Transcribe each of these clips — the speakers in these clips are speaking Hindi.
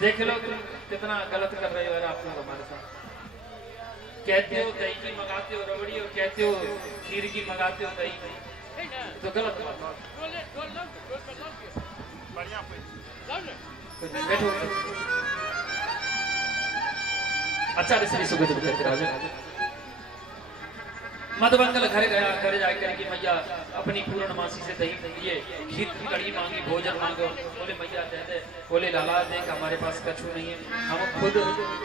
देख लो तुम कितना गलत कर रहे हो यार आप लोग हमारे साथ। कहते हो दही की मंगाते हो रबड़ी और कहते हो खीर की मंगाते हो दही, तो गलत बात है। बैठो। आचार्य श्री सुगत मधुमंगल घर गया, घर जाकर के मैया अपनी पूर्णमासी से दही लिए खीर की कड़ी मांगी, भोजन मांगो। बोले मैया दे दे, बोले लाला देख हमारे पास कछु नहीं है, हम खुद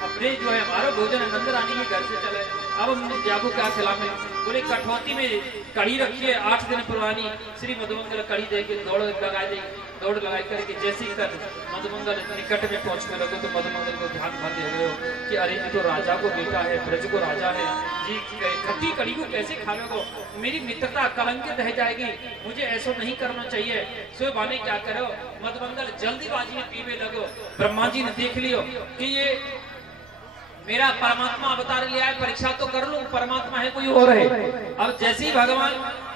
अपने जो है हमारा भोजन अंदर आने के घर से चले, अब हम आपको क्या खिलाएं। बोले कठौती में कड़ी रखी है 8 दिन पुरानी। श्री मधुमंगल कड़ी दे के दौड़ लगा करके जैसे ही मधुमंगल निकट में पहुंचने लगे तो मधुमंगल को ध्यान भर दे गए कि अरे ये तो राजा को बेटा है, ब्रज को राजा है जी, खट्टी कड़ी को कैसे खाओगे, मेरी मित्रता कलंकित रह जाएगी, मुझे ऐसा नहीं करना चाहिए। सो बाने क्या करो, मधुमंगल जल्दीबाजी में पीने लगो। ब्रह्मा जी ने देख लियो कि ये मेरा परमात्मा अवतार लिया है, परीक्षा तो कर लूं, परमात्मा है कोई और है। अब जैसे ही भगवान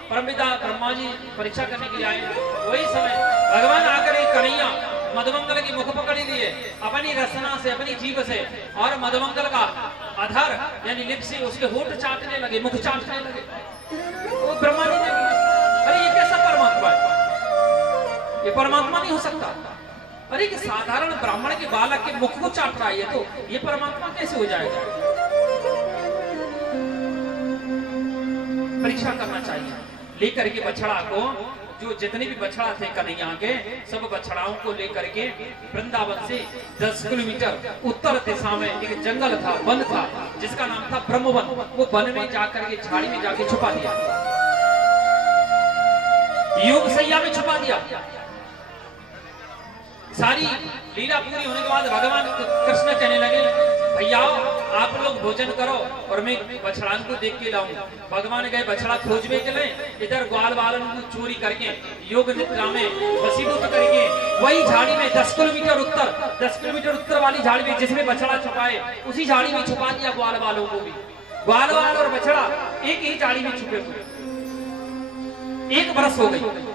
परमपिता ब्रह्मा जी परीक्षा करने के लिए आए, वही समय भगवान आकर एक कन्हैया मधुमंगल की मुख पकड़ी लिए अपनी रसना से, अपनी जीभ से, और मधुमंगल का अधर यानी लिप से उसके होठ चाटने लगे, मुख चाटने लगे। वो ब्रह्मा जी ने अरे ये कैसा परमात्मा है, ये परमात्मा नहीं हो सकता। अरे कि साधारण ब्राह्मण के बालक के मुख को चाट रहा है, तो ये परमात्मा कैसे हो जाएगा। परीक्षा करना चाहिए। लेकर के बछड़ा को, जो जितने भी बछड़ा थे कन्हैया के, सब बछड़ाओं को लेकर के वृंदावन से 10 किलोमीटर उत्तर दिशा में एक जंगल था, वन था, जिसका नाम था ब्रह्मवन। वो वन में जाकर के झाड़ी में जाके छुपा दिया, योग सैया में छुपा दिया। सारी लीला पूरी होने के बाद भगवान कृष्ण कहने लगे भैया आप लोग भोजन करो और मैं बछड़ान को देख के लाऊं। भगवान गए बछड़ा खोजने के लिए, इधर ग्वाल बालन को चोरी करके योग निद्रा में वसीभूत करके वही झाड़ी में 10 किलोमीटर उत्तर वाली झाड़ी में जिसमें बछड़ा छुपाए, उसी झाड़ी में छुपा दिया ग्वाल बालों को भी। ग्वाल बाल और बछड़ा एक ही झाड़ी में छुपे हुए। 1 बरस हो गई।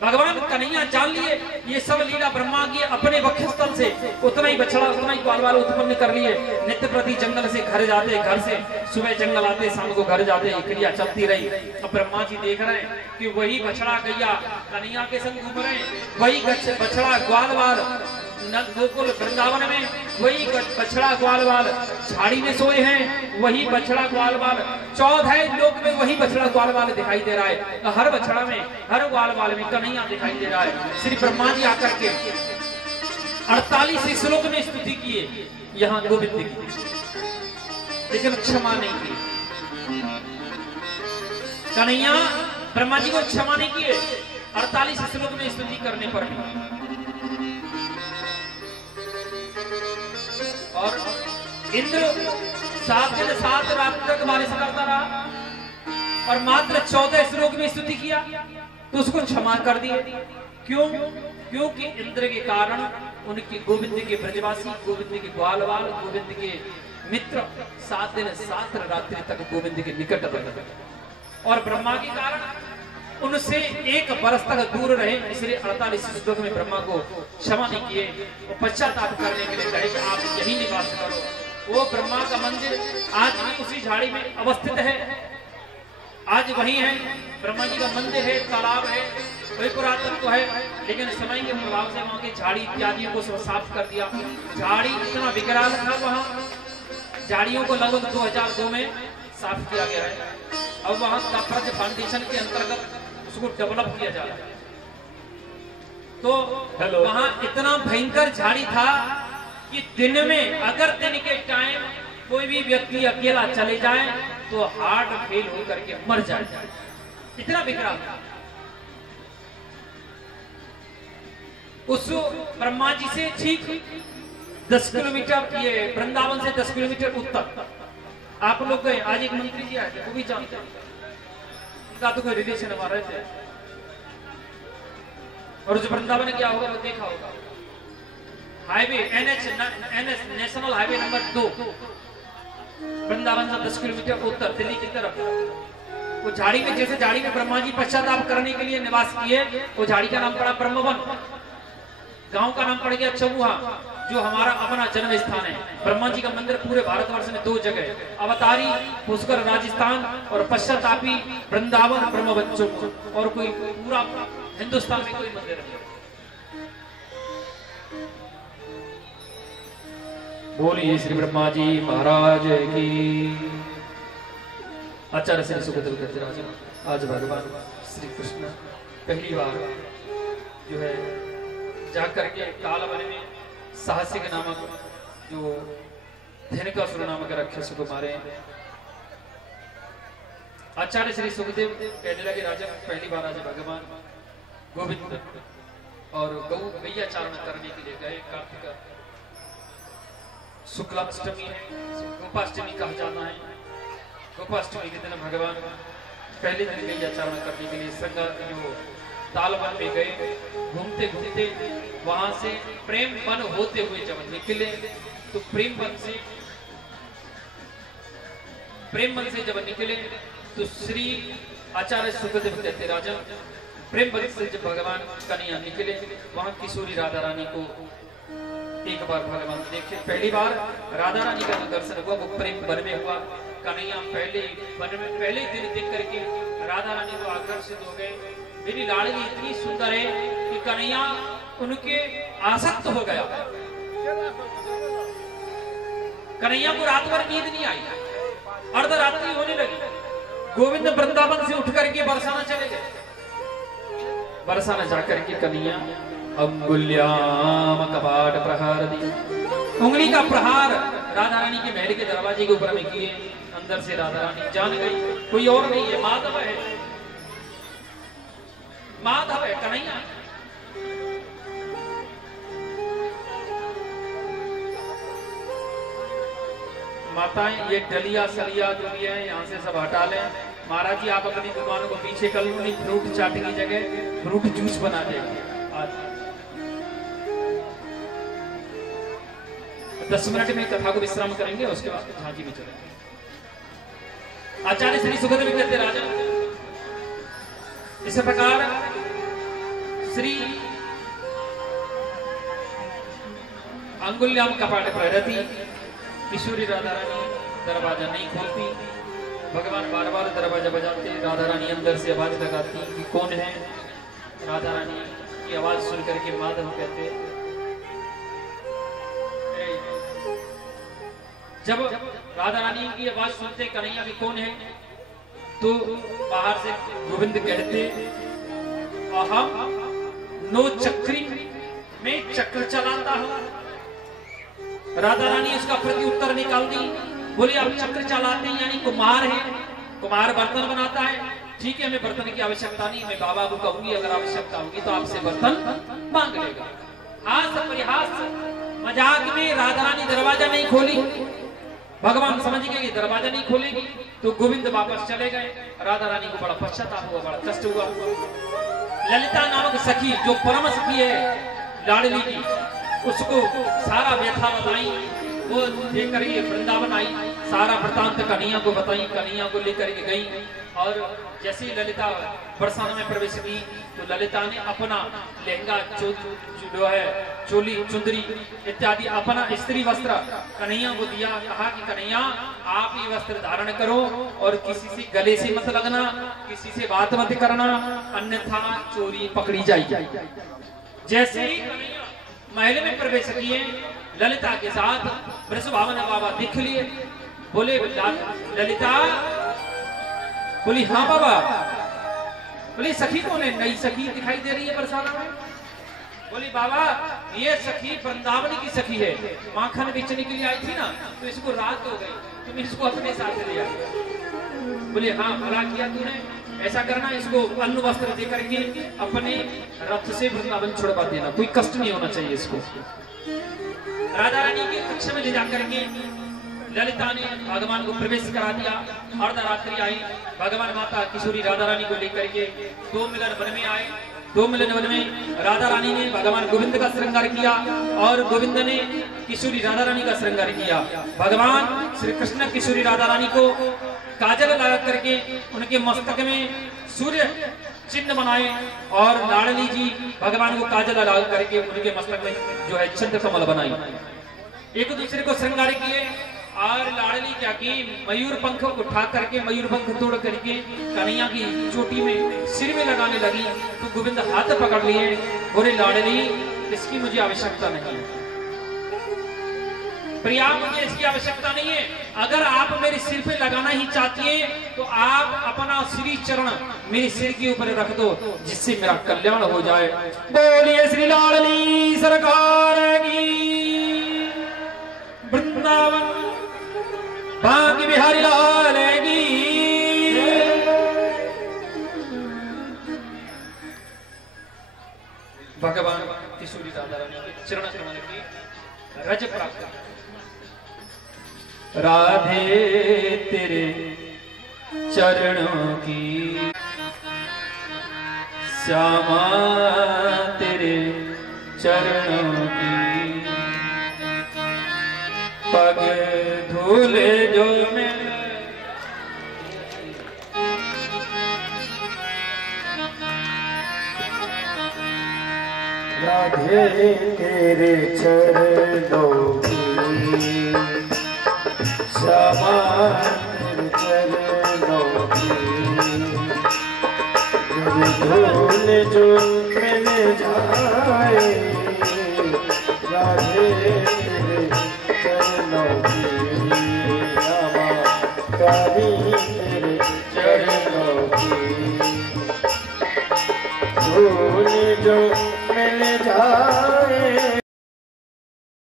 भगवान कन्हैया जान लिए ये सब लीला ब्रह्मा की, अपने वक्षस्थल से उतना ही बछड़ा उतना ही ग्वाल बाल उत्पन्न कर लिए। नित्य प्रति जंगल से घर जाते, घर से सुबह जंगल आते, शाम को घर जाते, ये क्रिया चलती रही। अब ब्रह्मा जी देख रहे हैं कि वही बछड़ा गैया कन्हैया के संग घूम रहे, वही बछड़ा ग्वाल बाल गोकुल वृंदावन में, वही बछड़ा ग्वाल बाल झाड़ी में सोए हैं, वही बछड़ा ग्वाल बाल 14 लोक में वही बछड़ा ग्वाल बाल दिखाई दे रहा है। हर बछड़ा में, हर ग्वाल बाल में कन्हैया दिखाई दे रहा है। श्री ब्रह्मा जी आकर के 48 श्लोक में स्तुति किए यहाँ गोविंद की, लेकिन क्षमा नहीं की। कन्हैया ब्रह्मा जी को क्षमा नहीं किए 48 श्लोक में स्तुति करने पर भी। और इंद्र 7 दिन 7 रात तक बारिश करता रहा और मात्र 14 श्लोक में स्तुति किया तो उसको क्षमा कर दिए। क्यों? क्योंकि इंद्र के कारण उनके गोविंद के ब्रजवासी, गोविंद के ग्वालवाल, गोविंद के मित्र 7 दिन 7 रात्रि तक गोविंद के निकट रहे, और ब्रह्मा के कारण उनसे 1 बरस तक दूर रहे। इसलिए 48 श्लोक में ब्रह्मा को क्षमा नहीं किए और पश्चाताप करने के लिए कहे कि आप यही निवास करो। वो ब्रह्मा का मंदिर आज भी उसी झाड़ी में अवस्थित है, आज वही है। ब्रह्मा जी का मंदिर है, तालाब है, वही पुरातन तो है, लेकिन समय के प्रभाव से वहाँ की झाड़ी इत्यादि को सब साफ कर दिया। झाड़ी इतना विकराल था, वहाँ झाड़ियों को लगभग 2002 में साफ किया गया है। अब वहाँ काफरज फाउंडेशन के अंतर्गत उसको डेवलप किया जा रहा है। तो वहाँ इतना भयंकर झाड़ी था कि दिन में, अगर दिन के टाइम कोई भी व्यक्ति अकेला चले जाए तो हार्ट फेल होकर के मर जाए, इतना विकराल था। उस ब्रह्मा जी से ठीक 10 किलोमीटर, ये वृंदावन से 10 किलोमीटर उत्तर आप लोग गए। आज एक मंत्री जी आए थे, वो भी जानते हैं, उनका तो कोई रिलेशन हमारे थे। और जो वृंदावन क्या होगा वो देखा होगा। Highway NH national highway number 2 Vrindavan से 10 किलोमीटर उत्तर दिल्ली की तरफ। वो झाड़ी में, जैसे झाड़ी में ब्रह्मा जी पश्चाताप करने के लिए निवास किए, वो झाड़ी का नाम पड़ा ब्रह्मवन। गांव का नाम पड़ गया चौहा, जो हमारा अपना जन्म स्थान है। ब्रह्मा जी का मंदिर पूरे भारतवर्ष में 2 जगह, अवतारी पुष्कर राजस्थान और पश्चातापी वृंदावन ब्रह्म बच्चों, और कोई पूरा हिंदुस्तान में कोई मंदिर नहीं। बोलिए श्री ब्रह्मा जी महाराज की। आचार्य श्री सुखदेव कहते राजा, आज भगवान श्री कृष्ण पहली बार जो है जाकर के काल वन में साहसिक नामक जो धेनुकासुर नामक राक्षस को मारे। आचार्य श्री सुखदेव कहने लगे, राजा पहली बार आज भगवान गोविंद और गौ गैया चारण करने के लिए गए। कार्तिक शुक्लाष्टमी है, गोपाष्टमी कहा जाता है। गोपाष्टमी के दिन भगवान पहले दिन गैया चारण करने के लिए संगा जो तालवन में गए। घूमते घूमते वहां से प्रेम वन होते हुए जब निकले तो प्रेम वन से जब निकले तो श्री आचार्य सुखदेव कहते, राजा प्रेम वन से जब भगवान कन्हैया निकले, वहां किशोरी राधा रानी को एक बार भगवान देखे। पहली बार राधा रानी का दर्शन हुआ वो प्रेम वन में हुआ। कन्हैया पहले दिन देख करके राधा रानी को आकर्षित हो गए। मेरी लाडली इतनी सुंदर है कि कन्हैया उनके आसक्त हो गया। कन्हैया को रात भर नींद नहीं आई, अर्धरात्रि होने लगी। गोविंद वृंदावन से उठ करके बरसाना चले गए। बरसाना जाकर के कन्हैया अंगुल्याम कपाट प्रहार दी, उंगली का प्रहार राधा रानी के महल के दरवाजे के ऊपर में किए। अंदर से राधा रानी जान गई कोई और नहीं है, माधव है, माधव है कन्हैया। माताएं ये डलिया सलिया जो भी है यहाँ से सब हटा लें। महाराज जी आप अपनी दुकान को पीछे कर लो, नहीं फ्रूट चाट की जगह फ्रूट जूस बना देंगे। आज 10 मिनट में कथा को विश्राम करेंगे, उसके बाद झांकी में चलेंगे। आचार्य श्री सुखदेव कहते, राजा इस प्रकार श्री अंगुल्याम कपाट प्रहरती, किशोरी राधा रानी दरवाजा नहीं खोलती। भगवान बार बार दरवाजा बजाते, राधा रानी अंदर से आवाज लगाती कि कौन है। राधा रानी की आवाज सुन करके माधव कहते, जब राधा रानी की आवाज सुनते कन्हैया भी कौन है, तो बाहर से गोविंद कहते, अहम नो चक्री में चक्र चलाता हूं। राधा रानी उसका प्रति उत्तर निकाल दी, बोले आप चक्र चलाते हैं यानी कुम्हार है, कुम्हार बर्तन बनाता है। ठीक है, हमें बर्तन की आवश्यकता नहीं, मैं बाबा को कहूंगी अगर आवश्यकता होगी तो आपसे बर्तन मांग लेगा। हास परिहास मजाक में राधा रानी दरवाजा नहीं खोली। भगवान समझ गए कि दरवाजा नहीं खोलेगी, तो गोविंद वापस चले गए। राधा रानी को बड़ा पश्चाताप हुआ, बड़ा कष्ट हुआ। ललिता नामक सखी जो परम सखी है लाडली की, उसको सारा व्यथा बताई। वो लेकर के वृंदावन आई, सारा वृतांत कन्हैया को बताई। कन्हैया को लेकर के गई और जैसे ही ललिता बरसाना में प्रवेश की तो ललिता ने अपना लहंगा जो है चोली चुंदरी इत्यादि अपना स्त्री वस्त्र कन्हैया को दिया। कहा कि कन्हैया आप ये वस्त्र धारण करो और किसी से गले से मत लगना, किसी से बात मत करना, अन्यथा चोरी पकड़ी जाएगी। जैसे ही कन्हैया महल में प्रवेश किए, ललिता के साथ वृषभावन बाबा दिख लिए। बोले ललिता, बोली हाँ बाबा। बोली सखी कौन है? नई सखी दिखाई दे रही है बरसाना में। बोली बाबा ये सखी वृंदावन की सखी है, माखन बेचने के लिए आई थी ना, तो इसको रात हो गई, तुम इसको अपने साथ ले आओ। बोले हाँ भला किया तूने, ऐसा करना इसको अन्न वस्त्र देकर के अपने रथ से वृंदावन छुड़वा देना, कोई कष्ट नहीं होना चाहिए इसको। राधा रानी के कक्ष में ले जाकर के ललिता ने भगवान को प्रवेश करा दिया। अर्धरात्रि आई, भगवान माता किशोरी राधा रानी को लेकर के 2 मिलन वन में आए। 2 मिलन वन में राधा रानी ने भगवान गोविंद का श्रृंगार किया और गोविंद ने किशोरी राधा रानी का श्रृंगार किया। भगवान श्री कृष्ण किशोरी राधा रानी को काजल लगा करके उनके मस्तक में सूर्य चिन्ह बनाए और लाडली जी भगवान को काजल लगा करके उनके मस्तक में जो है चंद्र कमल बनाई, एक दूसरे को श्रृंगार किए। और लाडली क्या की, मयूर पंख उठा करके मयूर पंख तोड़ करके कन्हैया की चोटी में सिर में लगाने लगी, तो गोविंद हाथ पकड़ लिए, बोले लाडली इसकी मुझे आवश्यकता नहीं है, प्रिया मुझे इसकी आवश्यकता नहीं है, अगर आप मेरे सिर पे लगाना ही चाहती हैं तो आप अपना श्री चरण मेरे सिर के ऊपर रख दो, जिससे मेरा कल्याण हो जाए। बोलिए श्री लाडली सरकार की, वृंदावन बांकी बिहारी लाल की। भगवान त्रिशूली राधा रानी के चरण कमल की रज प्राप्त। राधे तेरे चरणों की, श्यामा तेरे चरणों की, पग धूले जो मैं राधे तेरे चरणों की, श्यामा तेरे चरणों की, धूल जो मिल जाए, राधे तेरे चरणों की, श्यामा तेरी